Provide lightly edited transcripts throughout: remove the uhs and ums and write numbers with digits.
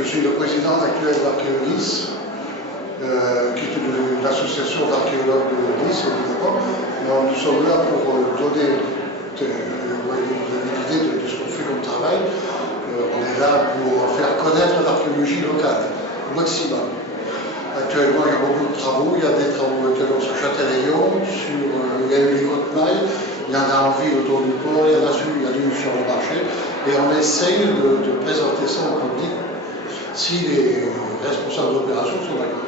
Je suis le président actuel d'Archéolis, qui est l'association d'archéologues de Nice, évidemment. Nous sommes là pour donner l'idée de ce qu'on fait comme travail. On est là pour faire connaître l'archéologie locale, au maximum. Actuellement, il y a beaucoup de travaux. Il y a des travaux notamment sur Châtelaillon, il y a eu les Côtes-Mailles, il y en a en ville autour du port, il y en a sur le marché. Et on essaye de présenter ça au public si les responsables d'opération sont d'accord.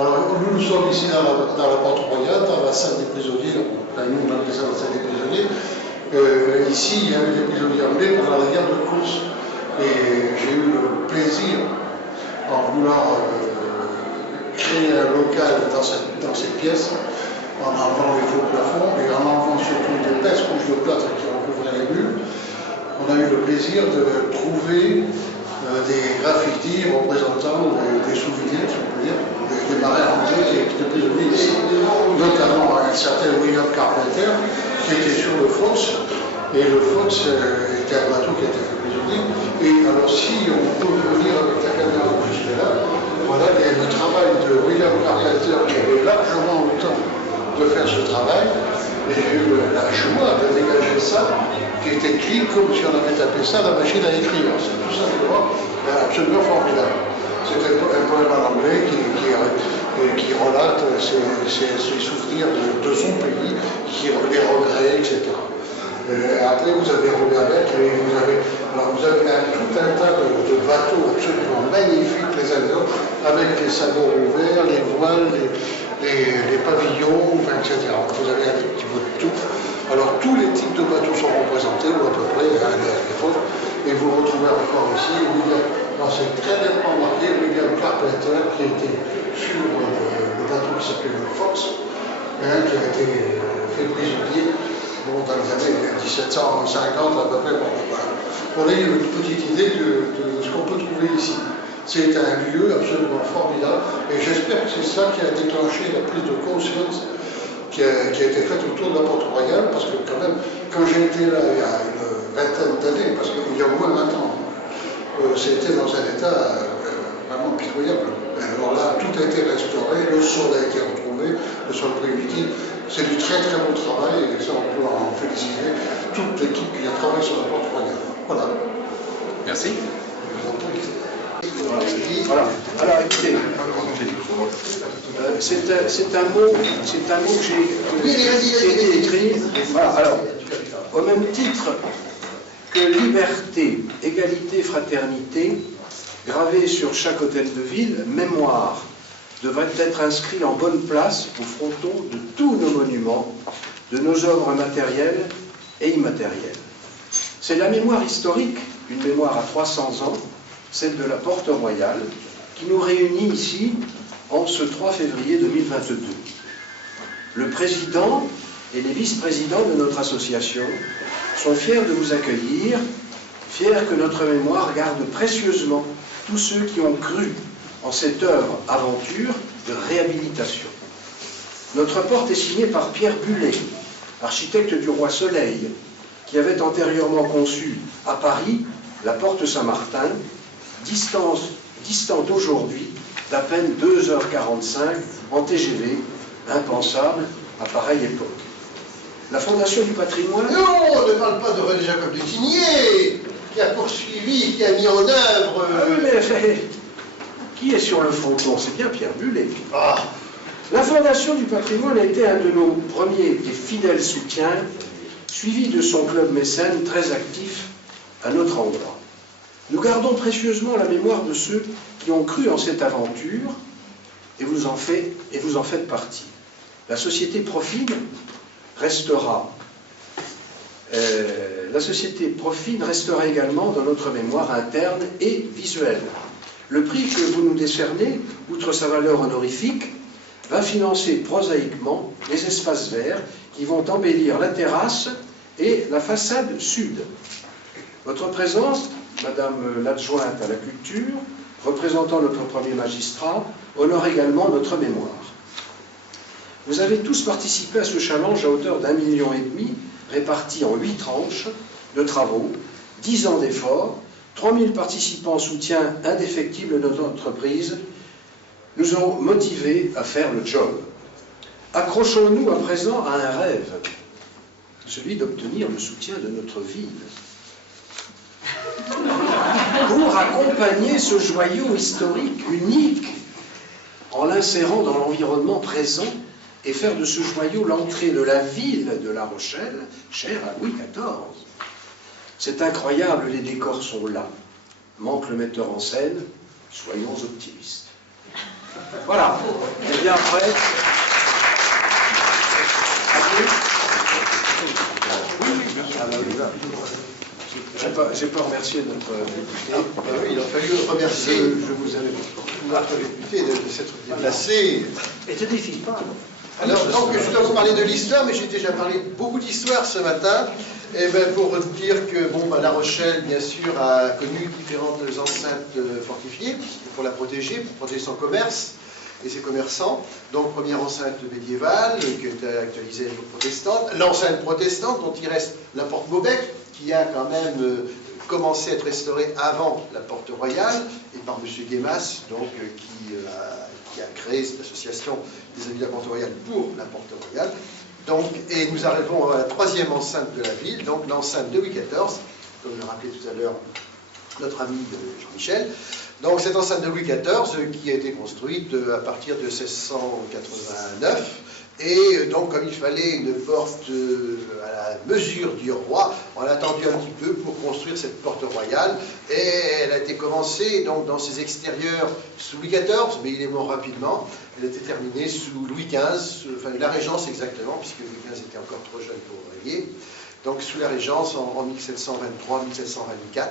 Alors, nous sommes ici dans la Porte Royale, dans la salle des prisonniers. Nous, on appelle ça la salle des prisonniers. Ici, il y a eu des prisonniers anglais pendant la guerre de Corse. Et j'ai eu le plaisir, en voulant créer un local dans cette pièce, en enlevant les faux plafonds et en enlevant surtout des épaisses couches de plâtre qui recouvraient les murs, on a eu le plaisir de trouver des graffitis représentant des souvenirs, si on peut dire, des marins anglais et des prisonniers ici, notamment un certain William Carpenter qui était sur le Fox, et le Fox était un bateau qui était fait prisonnier. Et alors si on peut venir avec la caméra jusque là, voilà le travail de William Carpenter qui avait largement le temps de faire ce travail, et j'ai eu la joie de dégager ça, qui était écrit comme si on avait tapé ça à la machine à écrire. C'est tout simplement absolument formidable. C'est un poème en anglais qui relate ses souvenirs de son pays, les regrets, etc. Après, vous avez Robert Beck, et vous avez tout un tas de bateaux absolument magnifiques les uns les autres, avec les sabots ouverts, les voiles, les pavillons, etc. Vous avez un petit peu de tout. Alors tous les types de bateaux sont représentés, ou à peu près, et vous retrouvez encore ici, c'est très nettement marqué, William Carpenter, qui était sur le bateau qui s'appelait le Fox, qui a été fait prisonnier dans les années 1750 à peu près. Voilà. On a eu une petite idée de ce qu'on peut trouver ici. C'est un lieu absolument formidable, et j'espère que c'est ça qui a déclenché la prise de conscience qui a été faite autour de la Porte Royale, parce que quand même, quand j'ai été là il y a une vingtaine d'années, parce qu'il y a moins de 20 ans, c'était dans un état vraiment pitoyable. Alors là, tout a été restauré, le sol a été retrouvé, le sol primitif. C'est du très très bon travail, et ça on peut en féliciter toute l'équipe qui a travaillé sur la Porte Royale. Voilà. Merci. Voilà. Alors écoutez, c'est un mot que j'ai écrit. Voilà. Alors, au même titre que liberté, égalité, fraternité, gravé sur chaque hôtel de ville, mémoire devrait être inscrit en bonne place au fronton de tous nos monuments, de nos œuvres matérielles et immatérielles. C'est la mémoire historique, une mémoire à 300 ans, celle de la Porte Royale, qui nous réunit ici en ce 3 février 2022. Le président et les vice-présidents de notre association sont fiers de vous accueillir, fiers que notre mémoire garde précieusement tous ceux qui ont cru en cette œuvre aventure de réhabilitation. Notre porte est signée par Pierre Bullet, architecte du Roi Soleil, qui avait antérieurement conçu à Paris la porte Saint-Martin, distante aujourd'hui d'à peine 2h45 en TGV, impensable à pareille époque. La Fondation du patrimoine... Non, on ne parle pas de René Jacob de Tigné, qui a poursuivi, qui a mis en œuvre... Ah oui, mais qui est sur le fronton? C'est bien Pierre Bullet. Ah. La Fondation du patrimoine a été un de nos premiers et fidèles soutiens, suivi de son club mécène très actif à notre endroit. Nous gardons précieusement la mémoire de ceux qui ont cru en cette aventure, et vous en faites partie. La société Profine restera également dans notre mémoire interne et visuelle. Le prix que vous nous décernez, outre sa valeur honorifique, va financer prosaïquement les espaces verts qui vont embellir la terrasse et la façade sud. Votre présence, Madame l'adjointe à la culture, représentant notre premier magistrat, honore également notre mémoire. Vous avez tous participé à ce challenge à hauteur d'1,5 million, réparti en 8 tranches de travaux, 10 ans d'efforts, 3000 participants en soutien indéfectible de notre entreprise nous ont motivés à faire le job. Accrochons-nous à présent à un rêve, celui d'obtenir le soutien de notre ville, pour accompagner ce joyau historique unique en l'insérant dans l'environnement présent et faire de ce joyau l'entrée de la ville de La Rochelle, chère à Louis XIV. C'est incroyable, les décors sont là. Manque le metteur en scène, soyons optimistes. Voilà. Et bien après... J'ai pas remercié notre député. Oui, il a fallu remercier. Je vous avais notre député de s'être déplacé. Et te défie pas. Alors, donc, je dois vous parler de l'histoire, mais j'ai déjà parlé beaucoup d'histoire ce matin. Et ben, pour dire que bon, ben, La Rochelle, bien sûr, a connu différentes enceintes fortifiées pour la protéger, pour protéger son commerce et ses commerçants. Donc, première enceinte médiévale, qui était actualisée à l'époque protestante. L'enceinte protestante, dont il reste la porte Maubec, qui a quand même commencé à être restaurée avant la porte royale, et par M. Guémas, donc, qui a créé cette association des amis de la porte royale pour la porte royale. Donc, et nous arrivons à la troisième enceinte de la ville, donc l'enceinte de Louis XIV, comme le rappelait tout à l'heure notre ami Jean-Michel. Donc cette enceinte de Louis XIV qui a été construite à partir de 1689, et donc comme il fallait une porte à la mesure du roi, on a attendu un petit peu pour construire cette porte royale, et elle a été commencée donc dans ses extérieurs sous Louis XIV, mais il est mort rapidement. Elle a été terminée sous Louis XV, enfin la Régence exactement, puisque Louis XV était encore trop jeune pour régner, donc sous la Régence en 1723-1724.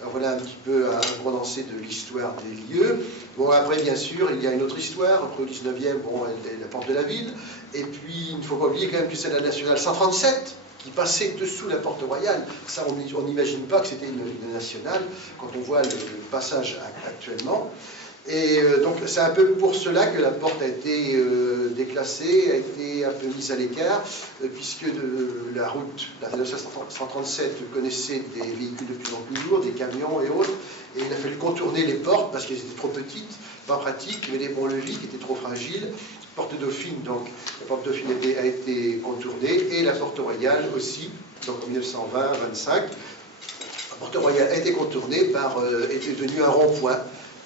Alors voilà un petit peu un condensé de l'histoire des lieux. Bon, après, bien sûr, il y a une autre histoire. Après, au 19e, bon, la porte de la ville. Et puis, il ne faut pas oublier quand même que c'est la nationale 137 qui passait dessous la porte royale. Ça, on n'imagine pas que c'était une nationale quand on voit le passage actuellement. Et donc, c'est un peu pour cela que la porte a été déclassée, a été un peu mise à l'écart, puisque la route, la 137, connaissait des véhicules de plus en plus lourds, des camions et autres, et il a fallu contourner les portes parce qu'elles étaient trop petites, pas pratiques, mais les ponts-levis qui étaient trop fragiles. Porte Dauphine, donc, la porte Dauphine a été contournée, et la porte royale aussi, donc en 1920-25. La porte royale a été contournée est devenue un rond-point.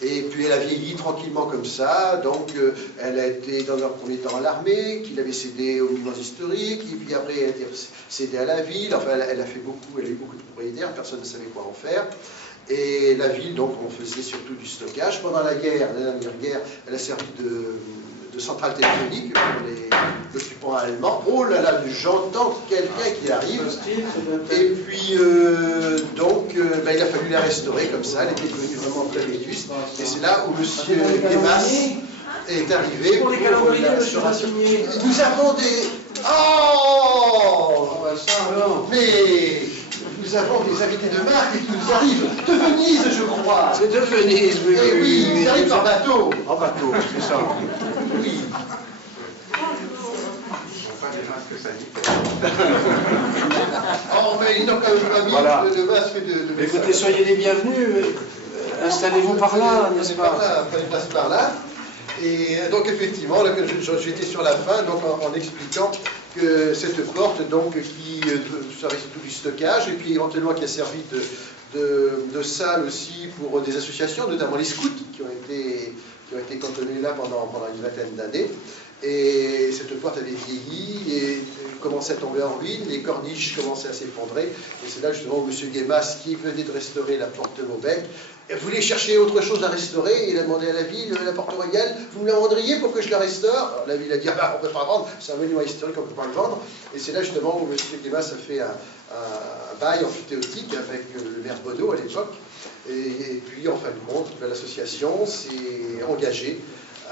Et puis elle a vieilli tranquillement comme ça, donc elle a été dans un premier temps à l'armée, qui l'avait cédée aux monuments historiques, et puis après elle a été cédée à la ville, enfin elle a eu beaucoup de propriétaires, personne ne savait quoi en faire. Et la ville, donc on faisait surtout du stockage. Pendant la dernière guerre, elle a servi de centrale téléphonique pour les occupants allemands. Oh là là, j'entends quelqu'un qui arrive. Et puis, ben, il a fallu la restaurer comme ça. Elle était devenue vraiment très vétuste. Et c'est là où M. Guémas est arrivé pour la restauration. Nous avons des... Oh, mais... Nous avons des invités de marque qui nous arrivent de Venise, je crois. C'est de Venise, oui. Et oui, ils arrivent par bateau. En bateau, c'est ça. Oui. Oh, mais ils n'ont quand même pas mis voilà. de masque de écoutez, soyez les bienvenus. Installez-vous par là, n'est-ce pas? Prenez place par là. Et donc, effectivement, là, j'étais sur la fin, donc en expliquant que cette porte, donc, qui serait tout du stockage, et puis éventuellement qui a servi de salle aussi pour des associations, notamment les scouts, qui ont été cantonnés là pendant une vingtaine d'années. Et cette porte avait vieilli et commençait à tomber en ruine, les corniches commençaient à s'effondrer. Et c'est là justement où M. Guémas, qui venait de restaurer la porte Maubec, voulait chercher autre chose à restaurer. Il a demandé à la ville, la porte royale, vous me la rendriez pour que je la restaure? Alors la ville a dit, ah, on ne peut pas la vendre, c'est un monument historique, on ne peut pas le vendre. Et c'est là justement où M. Guémas a fait un bail amphithéotique avec le maire Bonneau à l'époque. Et puis en fin de compte, l'association s'est engagée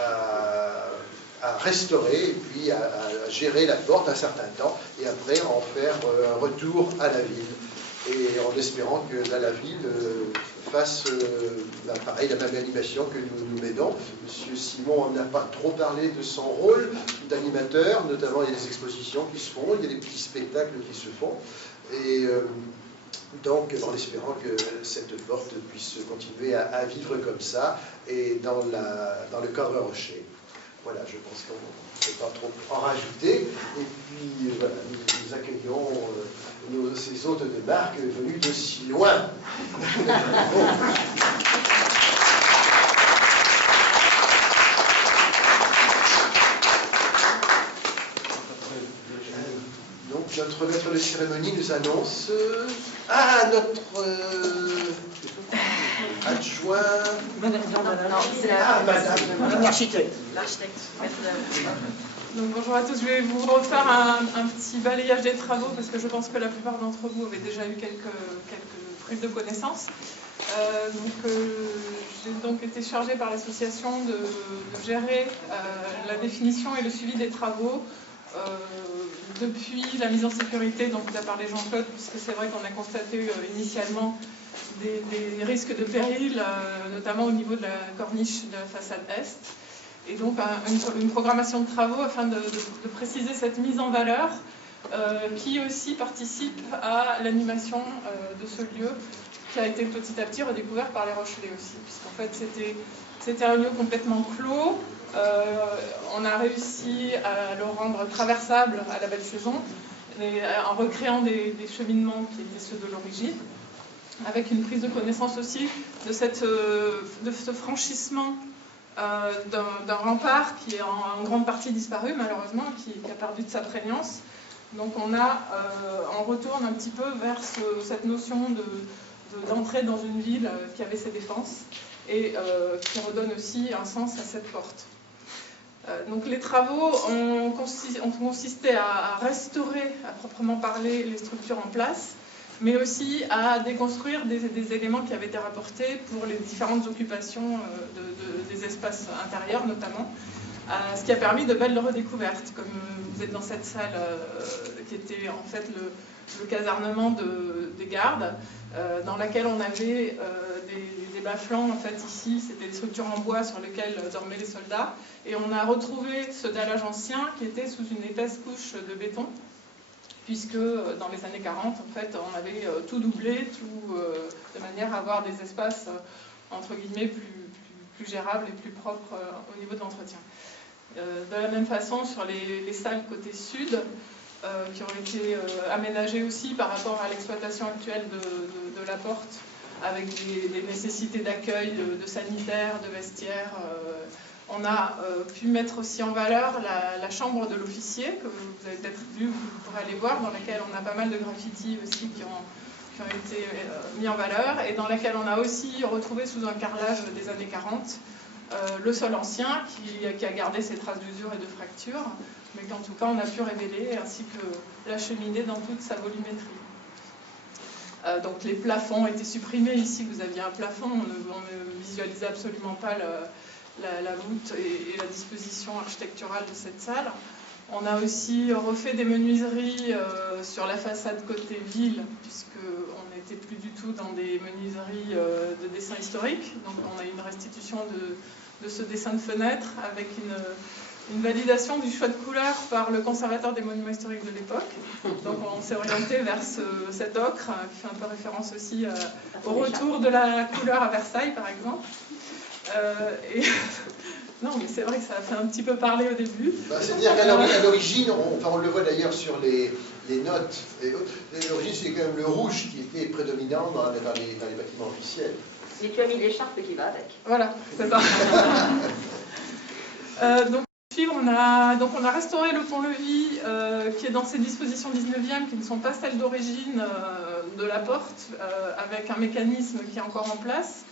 à restaurer et puis à gérer la porte un certain temps et après en faire un retour à la ville. Et en espérant que la ville fasse pareil, la même animation que nous menons. M. Simon n'a pas trop parlé de son rôle d'animateur, notamment il y a des expositions qui se font, il y a des petits spectacles qui se font. Et Donc, en espérant que cette porte puisse continuer à vivre comme ça et dans le cadre rocher. Voilà, je pense qu'on ne peut pas trop en rajouter. Et puis, voilà, nous accueillons ces hôtes de marque venus de si loin. Donc, notre maître de cérémonie nous annonce... notre adjoint... Non, c'est madame. l'architecte. Donc bonjour à tous, je vais vous refaire un petit balayage des travaux parce que je pense que la plupart d'entre vous avaient déjà eu quelques prises de connaissances. J'ai donc été chargée par l'association de gérer la définition et le suivi des travaux depuis la mise en sécurité dont vous a parlé Jean-Claude, puisque c'est vrai qu'on a constaté initialement des risques de péril, notamment au niveau de la corniche de la façade est. Et donc une programmation de travaux afin de préciser cette mise en valeur qui aussi participe à l'animation de ce lieu qui a été petit à petit redécouvert par les Rochelais aussi, puisqu'en fait c'était un lieu complètement clos. On a réussi à le rendre traversable à la belle saison en recréant des cheminements qui étaient ceux de l'origine, avec une prise de connaissance aussi de ce franchissement d'un rempart qui est en grande partie disparu malheureusement, qui a perdu de sa prégnance. Donc on retourne un petit peu vers cette notion d'entrer dans une ville qui avait ses défenses et qui redonne aussi un sens à cette porte. Donc les travaux ont consisté à restaurer, à proprement parler, les structures en place, mais aussi à déconstruire des éléments qui avaient été rapportés pour les différentes occupations des espaces intérieurs notamment, ce qui a permis de belles redécouvertes, comme vous êtes dans cette salle qui était en fait le casernement des gardes, dans laquelle on avait des bas-flancs, en fait ici c'était des structures en bois sur lesquelles dormaient les soldats, et on a retrouvé ce dallage ancien qui était sous une épaisse couche de béton, puisque dans les années 40, en fait, on avait tout doublé, de manière à avoir des espaces, entre guillemets, plus gérables et plus propres au niveau de l'entretien. De la même façon, sur les salles côté sud, qui ont été aménagées aussi par rapport à l'exploitation actuelle de la porte, avec des nécessités d'accueil, de sanitaires, de vestiaires. On a pu mettre aussi en valeur la chambre de l'officier, que vous avez peut-être vu, vous pourrez aller voir, dans laquelle on a pas mal de graffitis aussi qui ont été mis en valeur, et dans laquelle on a aussi retrouvé sous un carrelage des années 40 le sol ancien qui a gardé ses traces d'usure et de fracture, mais qu'en tout cas on a pu révéler, ainsi que la cheminée dans toute sa volumétrie. Donc les plafonds étaient supprimés. Ici vous aviez un plafond, on ne visualisait absolument pas la voûte et la disposition architecturale de cette salle. On a aussi refait des menuiseries sur la façade côté ville, puisqu'on n'était plus du tout dans des menuiseries de dessin historique. Donc on a eu une restitution de ce dessin de fenêtre avec une validation du choix de couleur par le conservateur des monuments historiques de l'époque. Donc on s'est orienté vers cet ocre, qui fait un peu référence aussi au retour de la couleur à Versailles, par exemple. Non, mais c'est vrai que ça a fait un petit peu parler au début. C'est-à-dire qu'à l'origine, on le voit d'ailleurs sur les notes, l'origine c'est quand même le rouge qui était prédominant dans les bâtiments officiels. Et tu as mis l'écharpe qui va avec. Voilà, c'est ça. On a restauré le pont-levis qui est dans ses dispositions 19e, qui ne sont pas celles d'origine de la porte, avec un mécanisme qui est encore en place,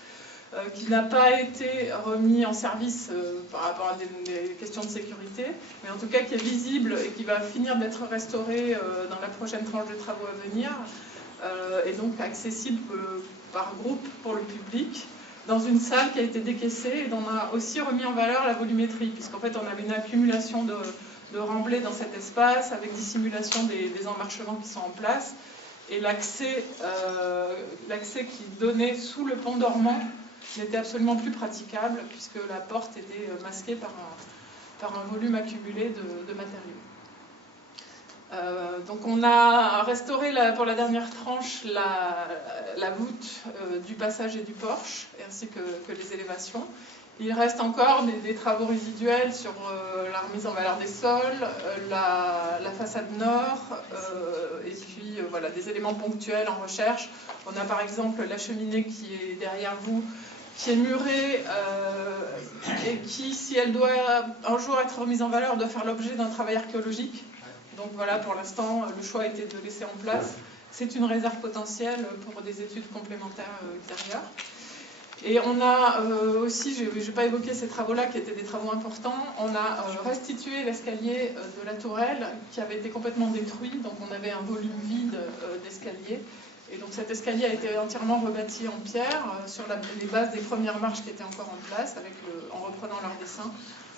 qui n'a pas été remis en service par rapport à des questions de sécurité, mais en tout cas qui est visible et qui va finir d'être restauré dans la prochaine tranche de travaux à venir, et donc accessible par groupe pour le public, dans une salle qui a été décaissée et dont on a aussi remis en valeur la volumétrie, puisqu'en fait on avait une accumulation de remblais dans cet espace, avec dissimulation des emmarchements qui sont en place, et l'accès qui donnait sous le pont dormant n'était absolument plus praticable, puisque la porte était masquée par un volume accumulé de matériaux. Donc on a restauré pour la dernière tranche la voûte du passage et du porche, ainsi que les élévations. Il reste encore des travaux résiduels sur la remise en valeur des sols, la façade nord, et puis voilà, des éléments ponctuels en recherche. On a par exemple la cheminée qui est derrière vous, qui est murée et qui, si elle doit un jour être remise en valeur, doit faire l'objet d'un travail archéologique. Donc voilà, pour l'instant, le choix a été de laisser en place. C'est une réserve potentielle pour des études complémentaires ultérieures. Et on a aussi, je n'ai pas évoqué ces travaux-là qui étaient des travaux importants, on a restitué l'escalier de la tourelle qui avait été complètement détruit, donc on avait un volume vide d'escalier. Et donc cet escalier a été entièrement rebâti en pierre sur les bases des premières marches qui étaient encore en place, en reprenant leur dessin,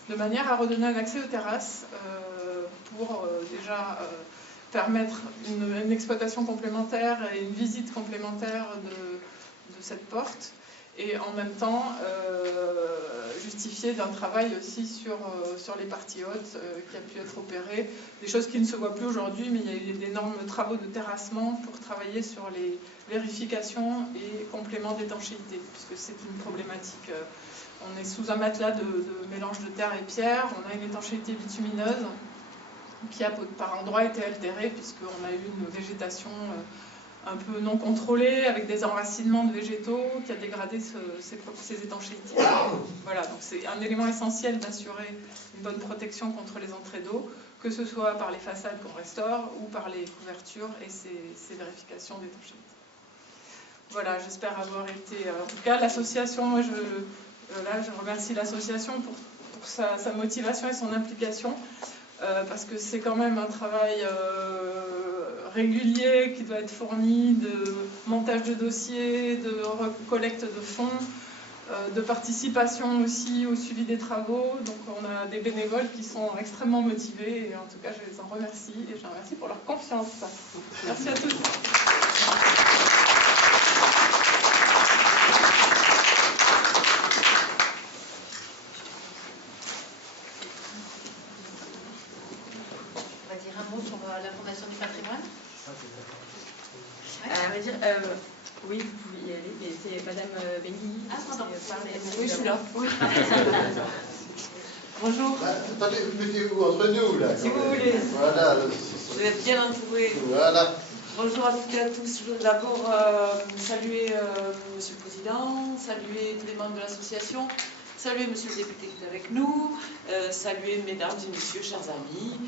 de manière à redonner un accès aux terrasses pour déjà permettre une exploitation complémentaire et une visite complémentaire de cette porte. Et en même temps justifier d'un travail aussi sur les parties hautes qui a pu être opéré, des choses qui ne se voient plus aujourd'hui, mais il y a eu d'énormes travaux de terrassement pour travailler sur les vérifications et compléments d'étanchéité, puisque c'est une problématique. On est sous un matelas de mélange de terre et pierre, on a une étanchéité bitumineuse qui a par endroits été altérée, puisqu'on a eu une végétation un peu non contrôlé, avec des enracinements de végétaux, qui a dégradé ces étanchéités. Voilà, donc c'est un élément essentiel d'assurer une bonne protection contre les entrées d'eau, que ce soit par les façades qu'on restaure ou par les couvertures et ces vérifications d'étanchéité. Voilà, j'espère avoir été... en tout cas, l'association, moi je remercie l'association pour sa motivation et son implication, parce que c'est quand même un travail régulier qui doit être fourni, de montage de dossiers, de collecte de fonds, de participation aussi au suivi des travaux. Donc on a des bénévoles qui sont extrêmement motivés, et en tout cas je les en remercie, et je les remercie pour leur confiance. Merci à tous. On va dire un mot sur la Fondation du patrimoine. On va dire, oui, vous pouvez y aller, mais c'est Madame Benguigui. Ah, pardon. Oui, je suis là. Oui. Bonjour. Attendez, vous mettez-vous entre nous, là. Si vous voulez. Voilà. Vous êtes bien entourés. Voilà. Bonjour à toutes et à tous. Je veux d'abord saluer Monsieur le Président, saluer tous les membres de l'association, saluer Monsieur le député qui est avec nous, saluer Mesdames et Messieurs, chers amis.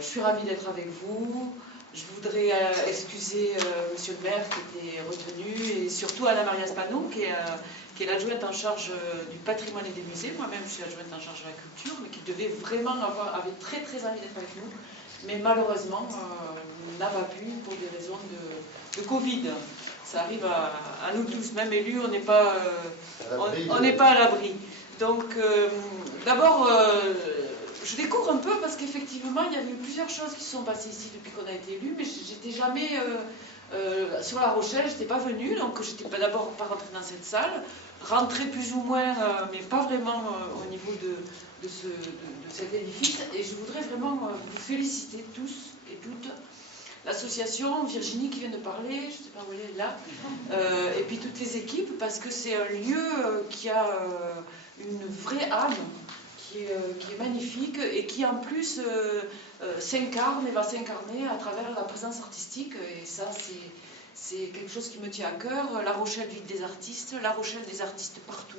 Je suis ravie d'être avec vous. Je voudrais excuser Monsieur le maire qui était retenu, et surtout Anna-Maria Spano qui est l'adjointe en charge du patrimoine et des musées. Moi-même, je suis adjointe en charge de la culture, mais qui devait vraiment avait très très envie d'être avec nous, mais malheureusement n'a pas pu pour des raisons de Covid. Ça arrive à nous tous, même élus, on n'est pas à l'abri. Donc, d'abord, je découvre un peu parce qu'effectivement, il y a eu plusieurs choses qui se sont passées ici depuis qu'on a été élus, mais j'étais jamais sur La Rochelle, je n'étais pas venue, donc je n'étais d'abord pas rentrée dans cette salle, rentrée plus ou moins, mais pas vraiment au niveau de cet édifice. Et je voudrais vraiment vous féliciter tous et toutes. L'association, Virginie qui vient de parler, je ne sais pas où elle est là, et puis toutes les équipes, parce que c'est un lieu qui a une vraie âme, qui est magnifique, et qui en plus s'incarne et va s'incarner à travers la présence artistique, et ça c'est quelque chose qui me tient à cœur. La Rochelle vit des artistes, La Rochelle des artistes partout,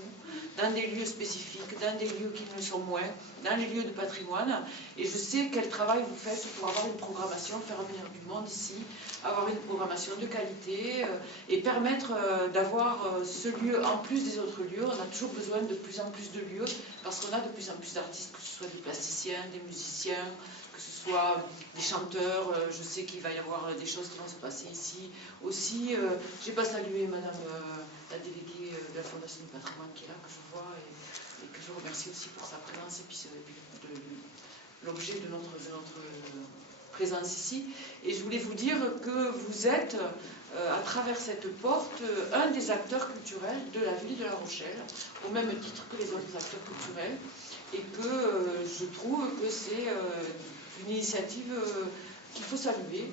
dans des lieux spécifiques, dans des lieux qui le sont moins, dans les lieux de patrimoine. Et je sais quel travail vous faites pour avoir une programmation, faire venir du monde ici, avoir une programmation de qualité et permettre d'avoir ce lieu en plus des autres lieux. On a toujours besoin de plus en plus de lieux parce qu'on a de plus en plus d'artistes, que ce soit des plasticiens, des musiciens, que ce soit des chanteurs. Je sais qu'il va y avoir des choses qui vont se passer ici aussi. Je n'ai pas salué Madame la déléguée de la Fondation du patrimoine qui est là, que je vois, et que je remercie aussi pour sa présence et puis l'objet de notre présence ici. Et je voulais vous dire que vous êtes, à travers cette porte, un des acteurs culturels de la ville de La Rochelle, au même titre que les autres acteurs culturels, et que je trouve que c'est une initiative qu'il faut saluer.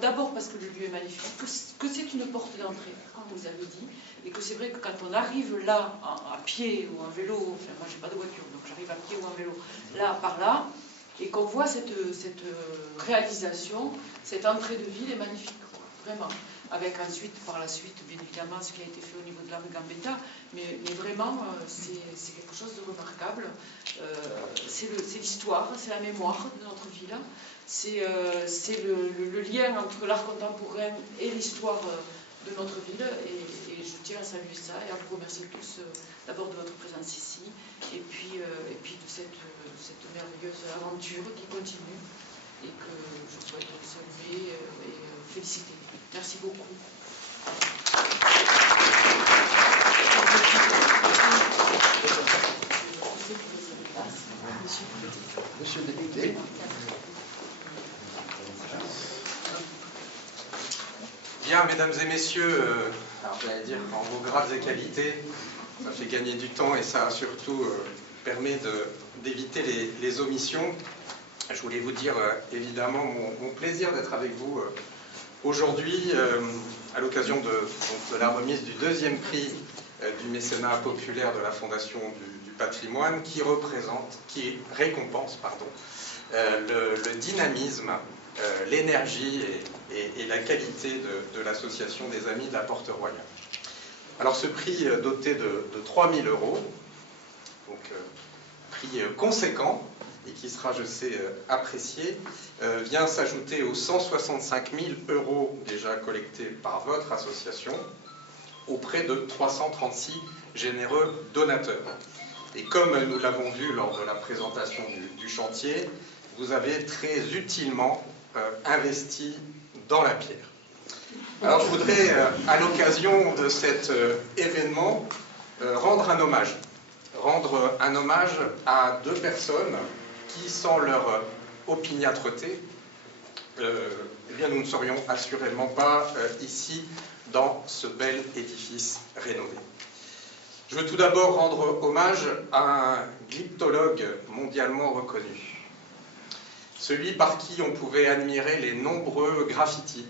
D'abord parce que le lieu est magnifique, que c'est une porte d'entrée, comme vous avez dit, et que c'est vrai que quand on arrive là, à pied ou en vélo, enfin moi j'ai pas de voiture, donc j'arrive à pied ou en vélo, là, par là, et qu'on voit cette réalisation, cette entrée de ville est magnifique, vraiment. Avec ensuite, par la suite, bien évidemment, ce qui a été fait au niveau de la rue Gambetta, mais vraiment, c'est quelque chose de remarquable. C'est l'histoire, c'est la mémoire de notre ville, c'est le lien entre l'art contemporain et l'histoire de notre ville, et je tiens à saluer ça et à vous remercier tous d'abord de votre présence ici, et puis de cette merveilleuse aventure qui continue, et que je souhaite saluer et féliciter. Merci beaucoup. Monsieur le député. Bien, mesdames et messieurs, alors j'allais dire en vos grades et qualités, ça fait gagner du temps et ça surtout permet d'éviter les omissions. Je voulais vous dire évidemment mon plaisir d'être avec vous aujourd'hui à l'occasion de la remise du deuxième prix du mécénat populaire de la Fondation du patrimoine qui récompense le dynamisme, l'énergie et la qualité de l'association des Amis de la Porte Royale. Alors ce prix doté de 3 000 €, donc prix conséquent et qui sera, je sais, apprécié, vient s'ajouter aux 165 000 € déjà collectés par votre association auprès de 336 généreux donateurs. Et comme nous l'avons vu lors de la présentation du chantier, vous avez très utilement investi dans la pierre. Alors je voudrais, à l'occasion de cet événement, rendre un hommage à deux personnes qui, sans leur opiniâtreté, eh bien, nous ne serions assurément pas ici dans ce bel édifice rénové. Je veux tout d'abord rendre hommage à un glyptologue mondialement reconnu, celui par qui on pouvait admirer les nombreux graffitis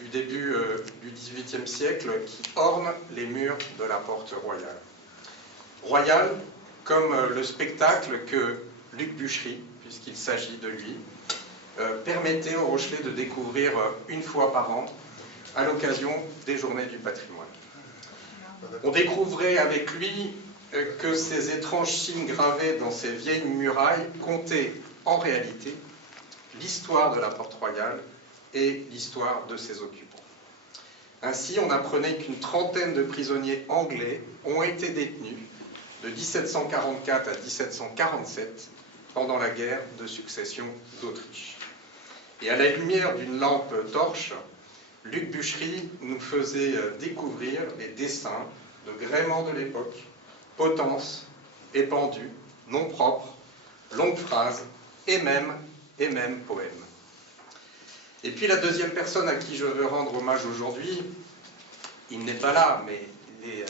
du début du XVIIIe siècle qui ornent les murs de la Porte Royale. Royale comme le spectacle que Luc Buchery, puisqu'il s'agit de lui, permettait aux Rochelais de découvrir une fois par an à l'occasion des Journées du patrimoine. On découvrait avec lui que ces étranges signes gravés dans ces vieilles murailles comptaient en réalité l'histoire de la Porte Royale et l'histoire de ses occupants. Ainsi, on apprenait qu'une trentaine de prisonniers anglais ont été détenus de 1744 à 1747 pendant la guerre de succession d'Autriche. Et à la lumière d'une lampe torche, Luc Buchery nous faisait découvrir les dessins de gréement de l'époque, potences, épandus, noms propres, longues phrases et même poèmes. Et puis la deuxième personne à qui je veux rendre hommage aujourd'hui, il n'est pas là, mais il est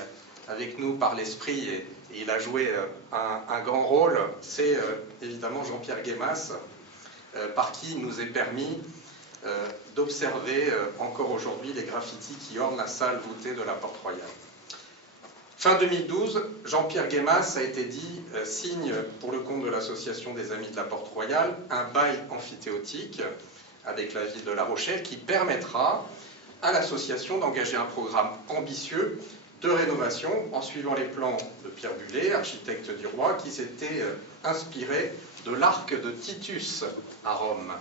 avec nous par l'esprit et il a joué un grand rôle, c'est évidemment Jean-Pierre Guémas, par qui il nous est permis d'observer encore aujourd'hui les graffitis qui ornent la salle voûtée de la Porte Royale. Fin 2012, Jean-Pierre Guémas, a été dit, signe pour le compte de l'Association des Amis de la Porte Royale un bail amphithéotique avec la ville de La Rochelle qui permettra à l'association d'engager un programme ambitieux de rénovation en suivant les plans de Pierre Bullet, architecte du roi, qui s'était inspiré de l'arc de Titus à Rome.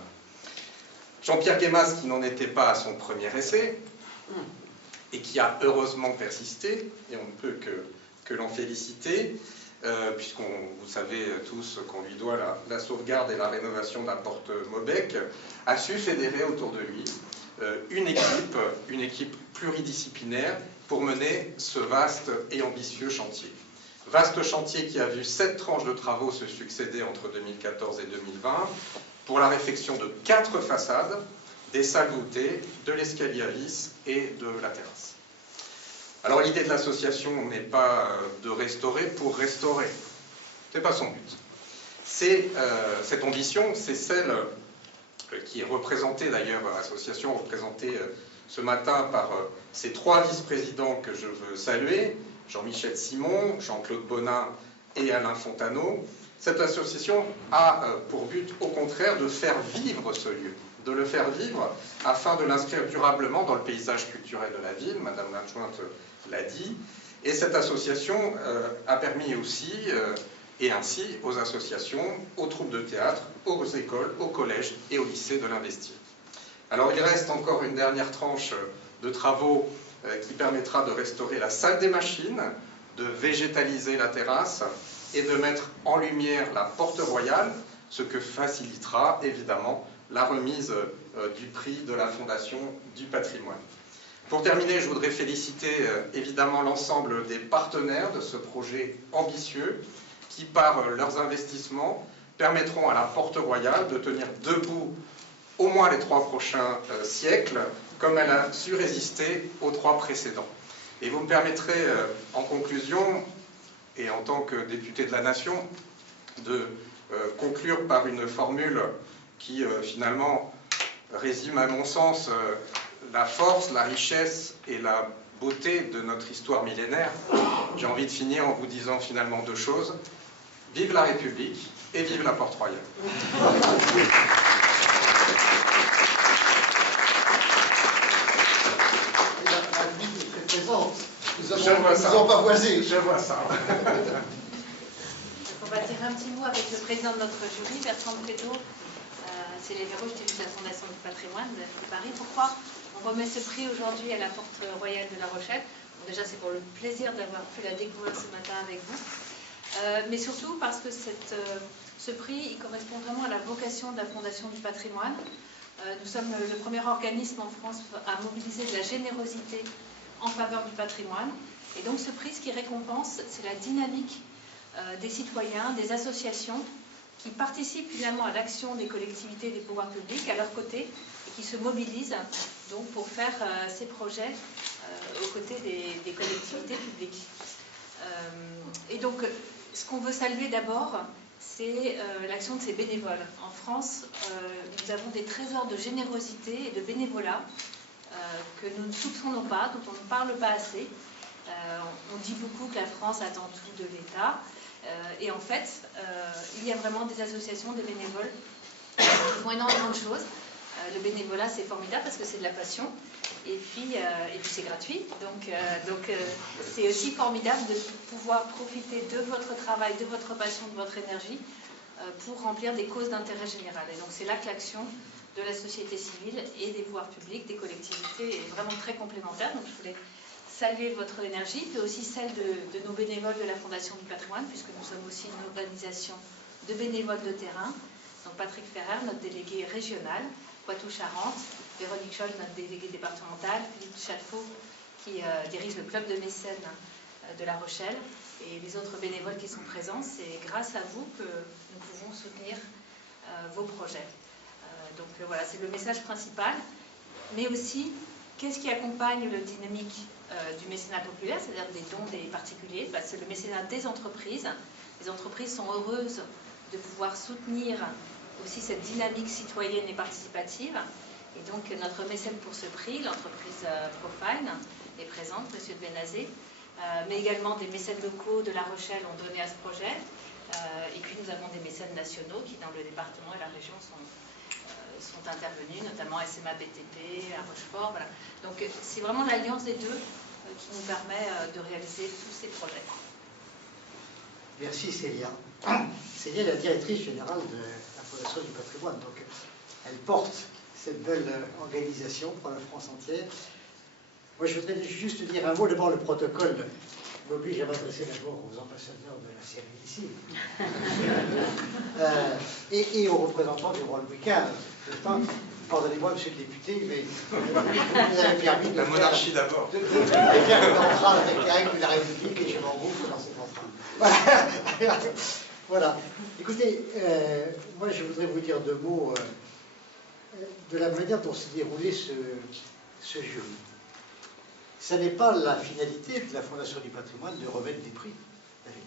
Jean-Pierre Guémas, qui n'en était pas à son premier essai, et qui a heureusement persisté, et on ne peut que l'en féliciter, vous savez tous qu'on lui doit la sauvegarde et la rénovation de la porte Maubec, a su fédérer autour de lui une équipe pluridisciplinaire pour mener ce vaste et ambitieux chantier. Vaste chantier qui a vu 7 tranches de travaux se succéder entre 2014 et 2020 pour la réfection de 4 façades, des salles voûtées, de l'escalier à vis et de la terrasse. Alors l'idée de l'association n'est pas de restaurer pour restaurer, ce n'est pas son but. Cette ambition, c'est celle qui est représentée d'ailleurs, association représentée ce matin par ces 3 vice-présidents que je veux saluer, Jean-Michel Simon, Jean-Claude Bonin et Alain Fontaneau. Cette association a pour but, au contraire, de faire vivre ce lieu, de le faire vivre afin de l'inscrire durablement dans le paysage culturel de la ville, Madame l'adjointe l'a dit, et cette association a permis aussi, et ainsi, aux associations, aux troupes de théâtre, aux écoles, aux collèges et aux lycées de l'investir. Alors il reste encore une dernière tranche de travaux qui permettra de restaurer la salle des machines, de végétaliser la terrasse et de mettre en lumière la porte royale, ce que facilitera évidemment la remise du prix de la Fondation du patrimoine. Pour terminer, je voudrais féliciter évidemment l'ensemble des partenaires de ce projet ambitieux qui, par leurs investissements, permettront à la Porte Royale de tenir debout au moins les 3 prochains siècles, comme elle a su résister aux 3 précédents. Et vous me permettrez, en conclusion, et en tant que député de la Nation, de conclure par une formule qui, finalement, résume à mon sens la force, la richesse et la beauté de notre histoire millénaire. J'ai envie de finir en vous disant finalement 2 choses. Vive la République et vive la Porte Royale. Nous avons pas voisé. Je vois ça. On va dire un petit mot avec le président de notre jury, Bertrand Préto. C'est les Véros, je de la Fondation du patrimoine de Paris. Pourquoi on remet ce prix aujourd'hui à la Porte Royale de La Rochelle? Déjà, c'est pour le plaisir d'avoir pu la découvrir ce matin avec vous. Mais surtout parce que ce prix, il correspond vraiment à la vocation de la Fondation du patrimoine. Nous sommes le premier organisme en France à mobiliser de la générosité en faveur du patrimoine. Et donc ce prix, ce qui récompense, c'est la dynamique des citoyens, des associations qui participent finalement à l'action des collectivités et des pouvoirs publics à leur côté et qui se mobilisent donc pour faire ces projets aux côtés des collectivités publiques. Et donc ce qu'on veut saluer d'abord, c'est l'action de ces bénévoles. En France, nous avons des trésors de générosité et de bénévolat que nous ne soupçonnons pas, dont on ne parle pas assez. On dit beaucoup que la France attend tout de l'État. Et en fait, il y a vraiment des associations, des bénévoles qui font énormément de choses. Le bénévolat, c'est formidable parce que c'est de la passion. Et puis c'est gratuit. Donc c'est aussi formidable de pouvoir profiter de votre travail, de votre passion, de votre énergie pour remplir des causes d'intérêt général. Et donc c'est là que l'action de la société civile et des pouvoirs publics, des collectivités est vraiment très complémentaire. Donc je voulais saluer votre énergie, puis aussi celle de nos bénévoles de la Fondation du patrimoine, puisque nous sommes aussi une organisation de bénévoles de terrain. Donc Patrick Ferrer, notre délégué régional, Poitou-Charentes, Véronique Scholl, notre déléguée départementale, Philippe Chalfot, qui dirige le club de mécènes de La Rochelle, et les autres bénévoles qui sont présents. C'est grâce à vous que nous pouvons soutenir vos projets. Donc voilà, c'est le message principal, mais aussi qu'est-ce qui accompagne le dynamique du mécénat populaire, c'est-à-dire des dons des particuliers? C'est le mécénat des entreprises. Les entreprises sont heureuses de pouvoir soutenir aussi cette dynamique citoyenne et participative. Et donc notre mécène pour ce prix, l'entreprise Profine, est présente, M. de Benazé, mais également des mécènes locaux de La Rochelle ont donné à ce projet. Et puis nous avons des mécènes nationaux qui, dans le département et la région, sont intervenus, notamment SMA BTP, à Rochefort. Voilà. Donc c'est vraiment l'alliance des deux qui nous permet de réaliser tous ces projets. Merci Célia. Célia est la directrice générale de la Fondation du patrimoine. Donc elle porte cette belle organisation pour la France entière. Moi je voudrais juste dire un mot. D'abord, le protocole m'oblige à m'adresser d'abord aux ambassadeurs de la Syrie ici et aux représentants du roi Louis XV. Pardonnez-moi, monsieur le député, mais vous avez permis de la monarchie d'abord. De faire une entrave avec les règles de la République et je m'engouffre dans cette entrave. Voilà. Voilà. Écoutez, moi je voudrais vous dire 2 mots de la manière dont s'est déroulé ce jury. Ce n'est pas la finalité de la Fondation du patrimoine de remettre des prix.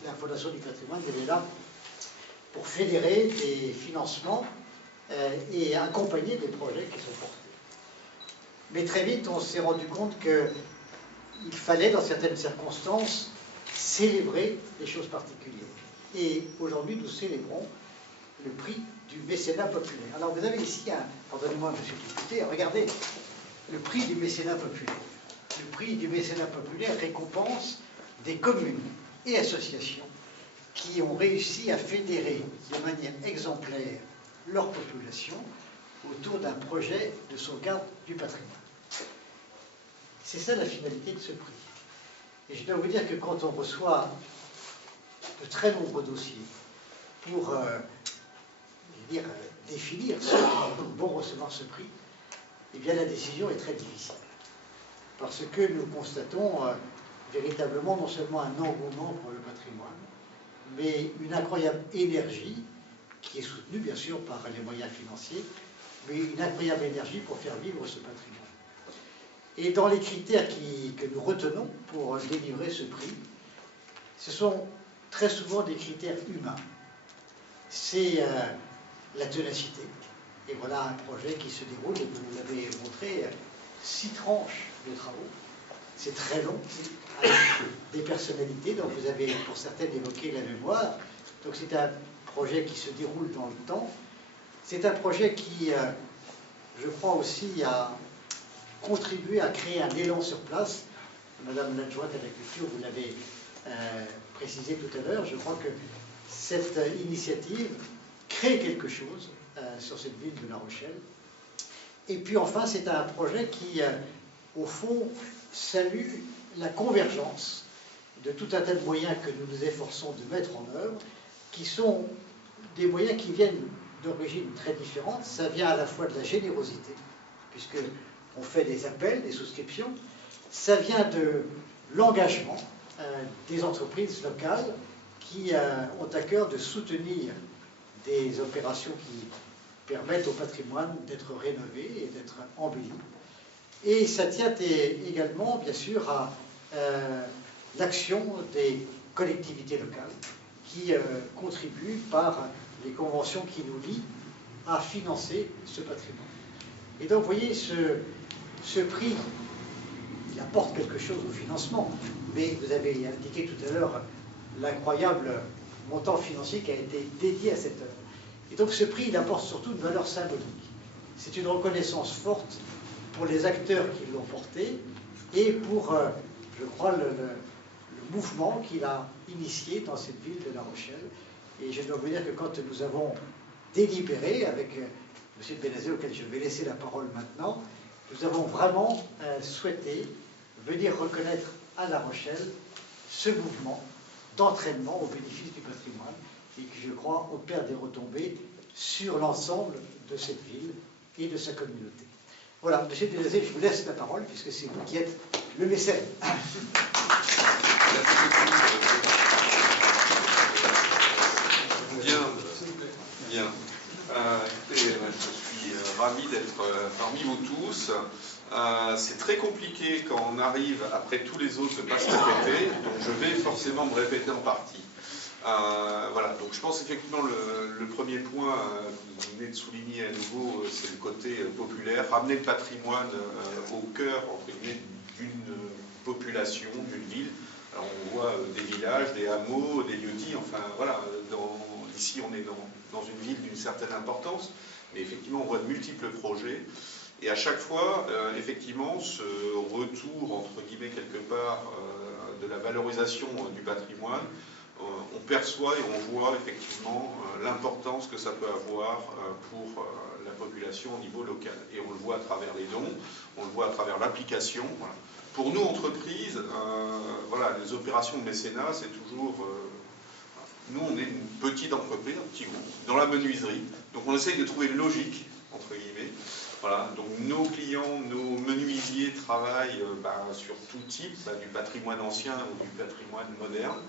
La Fondation du patrimoine, elle est là pour fédérer des financements et accompagner des projets qui sont portés. Mais très vite, on s'est rendu compte qu'il fallait, dans certaines circonstances, célébrer des choses particulières. Et aujourd'hui, nous célébrons le prix du mécénat populaire. Alors, vous avez ici, pardonnez-moi, monsieur le député, regardez, le prix du mécénat populaire. Le prix du mécénat populaire récompense des communes et associations qui ont réussi à fédérer de manière exemplaire leur population autour d'un projet de sauvegarde du patrimoine. C'est ça la finalité de ce prix. Et je dois vous dire que quand on reçoit de très nombreux dossiers pour définir ceux qui vont recevoir ce prix, eh bien la décision est très difficile. Parce que nous constatons véritablement non seulement un engouement pour le patrimoine, mais une incroyable énergie qui est soutenue bien sûr par les moyens financiers, mais une incroyable énergie pour faire vivre ce patrimoine. Et dans les critères que nous retenons pour délivrer ce prix, ce sont très souvent des critères humains. C'est la ténacité. Et voilà un projet qui se déroule, et vous l'avez montré, 6 tranches de travaux. C'est très long, avec des personnalités dont vous avez pour certaines évoqué la mémoire. Donc c'est un projet qui se déroule dans le temps. C'est un projet qui, je crois aussi, a contribué à créer un élan sur place. Madame l'adjointe à la culture, vous l'avez précisé tout à l'heure, je crois que cette initiative crée quelque chose sur cette ville de La Rochelle. Et puis enfin, c'est un projet qui, au fond, salue la convergence de tout un tas de moyens que nous nous efforçons de mettre en œuvre, qui sont des moyens qui viennent d'origines très différentes. Ça vient à la fois de la générosité, puisqu'on fait des appels, des souscriptions. Ça vient de l'engagement des entreprises locales qui ont à cœur de soutenir des opérations qui permettent au patrimoine d'être rénové et d'être embelli. Et ça tient également, bien sûr, à l'action des collectivités locales qui contribuent par les conventions qui nous lient à financer ce patrimoine. Et donc, vous voyez, ce prix, il apporte quelque chose au financement, mais vous avez indiqué tout à l'heure l'incroyable montant financier qui a été dédié à cette œuvre. Et donc ce prix, il apporte surtout une valeur symbolique. C'est une reconnaissance forte pour les acteurs qui l'ont porté et pour, je crois, le mouvement qu'il a initié dans cette ville de La Rochelle. Et je dois vous dire que quand nous avons délibéré avec M. Benazet, auquel je vais laisser la parole maintenant, nous avons vraiment souhaité venir reconnaître à La Rochelle ce mouvement d'entraînement au bénéfice du patrimoine et qui, je crois, opère des retombées sur l'ensemble de cette ville et de sa communauté. Voilà, M. Benazet, je vous laisse la parole puisque c'est vous qui êtes le mécène. Bien. Je suis ravi d'être parmi vous tous. C'est très compliqué quand on arrive après tous les autres de ne pas se répéter, donc je vais forcément me répéter en partie. Voilà, donc je pense effectivement le premier point que vous venez de souligner à nouveau, c'est le côté populaire, ramener le patrimoine au cœur, entre guillemets, d'une population, d'une ville. Alors on voit des villages, des hameaux, des lieux-dits, enfin voilà, ici on est dans une ville d'une certaine importance, mais effectivement on voit de multiples projets. Et à chaque fois, effectivement, ce retour, entre guillemets, quelque part, de la valorisation du patrimoine, on perçoit et on voit effectivement l'importance que ça peut avoir pour la population au niveau local. Et on le voit à travers les dons, on le voit à travers l'application. Voilà. Pour nous, entreprises, voilà, les opérations de mécénat, c'est toujours... nous, on est une petite entreprise, un petit groupe, dans la menuiserie. Donc on essaye de trouver une logique, entre guillemets. Voilà, donc nos clients, nos menuisiers travaillent sur tout type, du patrimoine ancien ou du patrimoine moderne.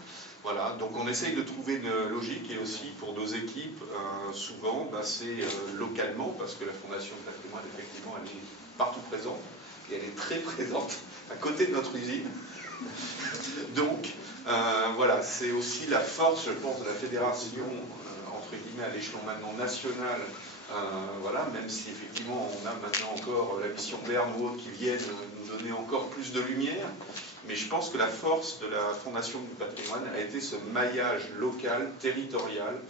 Voilà, donc on essaye de trouver une logique et aussi pour nos équipes, souvent, c'est localement, parce que la Fondation du patrimoine, effectivement, elle est partout présente et elle est très présente à côté de notre usine. Donc, voilà, c'est aussi la force, je pense, de la fédération, entre guillemets, à l'échelon maintenant national, Voilà, même si effectivement on a maintenant encore la mission Berne ou autres qui viennent nous donner encore plus de lumière, mais je pense que la force de la Fondation du patrimoine a été ce maillage local, territorial,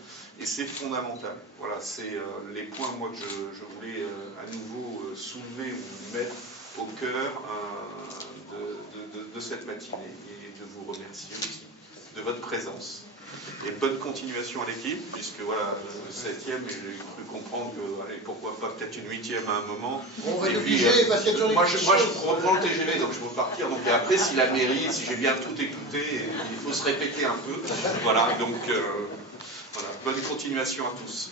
et c'est fondamental. Voilà, c'est les points moi que je voulais à nouveau soulever ou mettre au cœur de cette matinée, et de vous remercier aussi de votre présence. Et bonne continuation à l'équipe, puisque voilà, le 7e, j'ai cru comprendre que, allez, pourquoi pas peut-être une 8e à un moment. On va et être puis, obligé, parce qu'il y a toujours des moi, petites je choses. reprends le TGV, donc je peux partir. Donc, et après, si la mairie, si j'ai bien tout écouté, il faut se répéter un peu. Voilà, donc, voilà, bonne continuation à tous.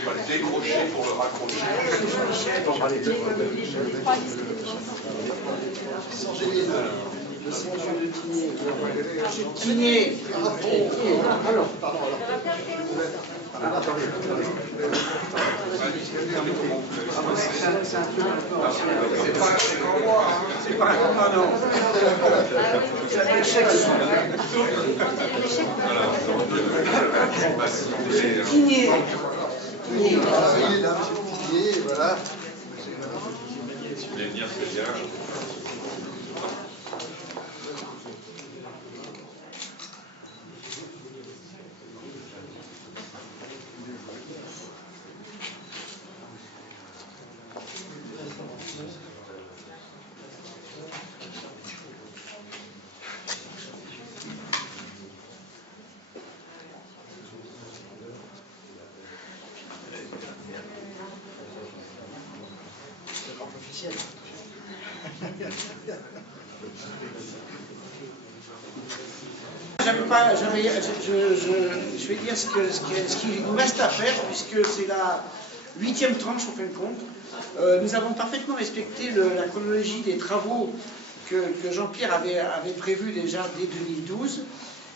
On va le décrocher pour le raccrocher. Tigné. Alors, Pardon, alors. C'est pas un combat, non. C'est un échec. Tigné. Il est là, monsieur Tillier, voilà. Si vous voulez venir, c'est bien. Je vais dire ce qu'il nous reste à faire, puisque c'est la 8e tranche en fin de compte. Nous avons parfaitement respecté la chronologie des travaux que Jean-Pierre avait prévus déjà dès 2012.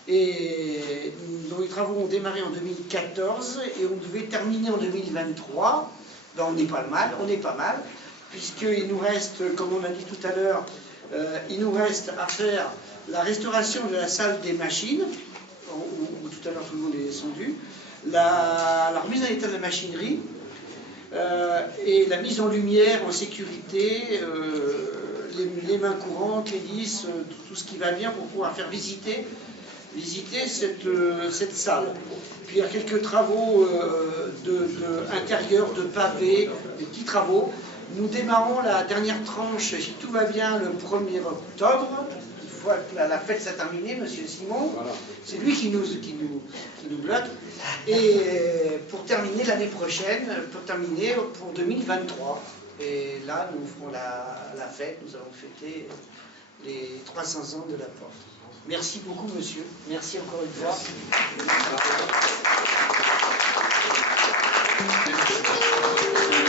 Et dont les travaux ont démarré en 2014 et on devait terminer en 2023. Ben, on n'est pas mal, puisqu'il nous reste, comme on a dit tout à l'heure, il nous reste à faire la restauration de la salle des machines, où tout à l'heure tout le monde est descendu, la remise en état de la machinerie, et la mise en lumière, en sécurité, les mains courantes, les lisses, tout ce qui va bien pour pouvoir faire visiter cette salle. Puis il y a quelques travaux intérieurs, de pavés, des petits travaux. Nous démarrons la dernière tranche, si tout va bien, le 1er octobre. Une fois que la fête s'est terminée, monsieur Simon, voilà. C'est lui qui nous bloque. Et pour terminer l'année prochaine, pour 2023. Et là, nous ferons la fête, nous allons fêter les 300 ans de la porte. Merci beaucoup, monsieur. Merci encore une fois. Merci.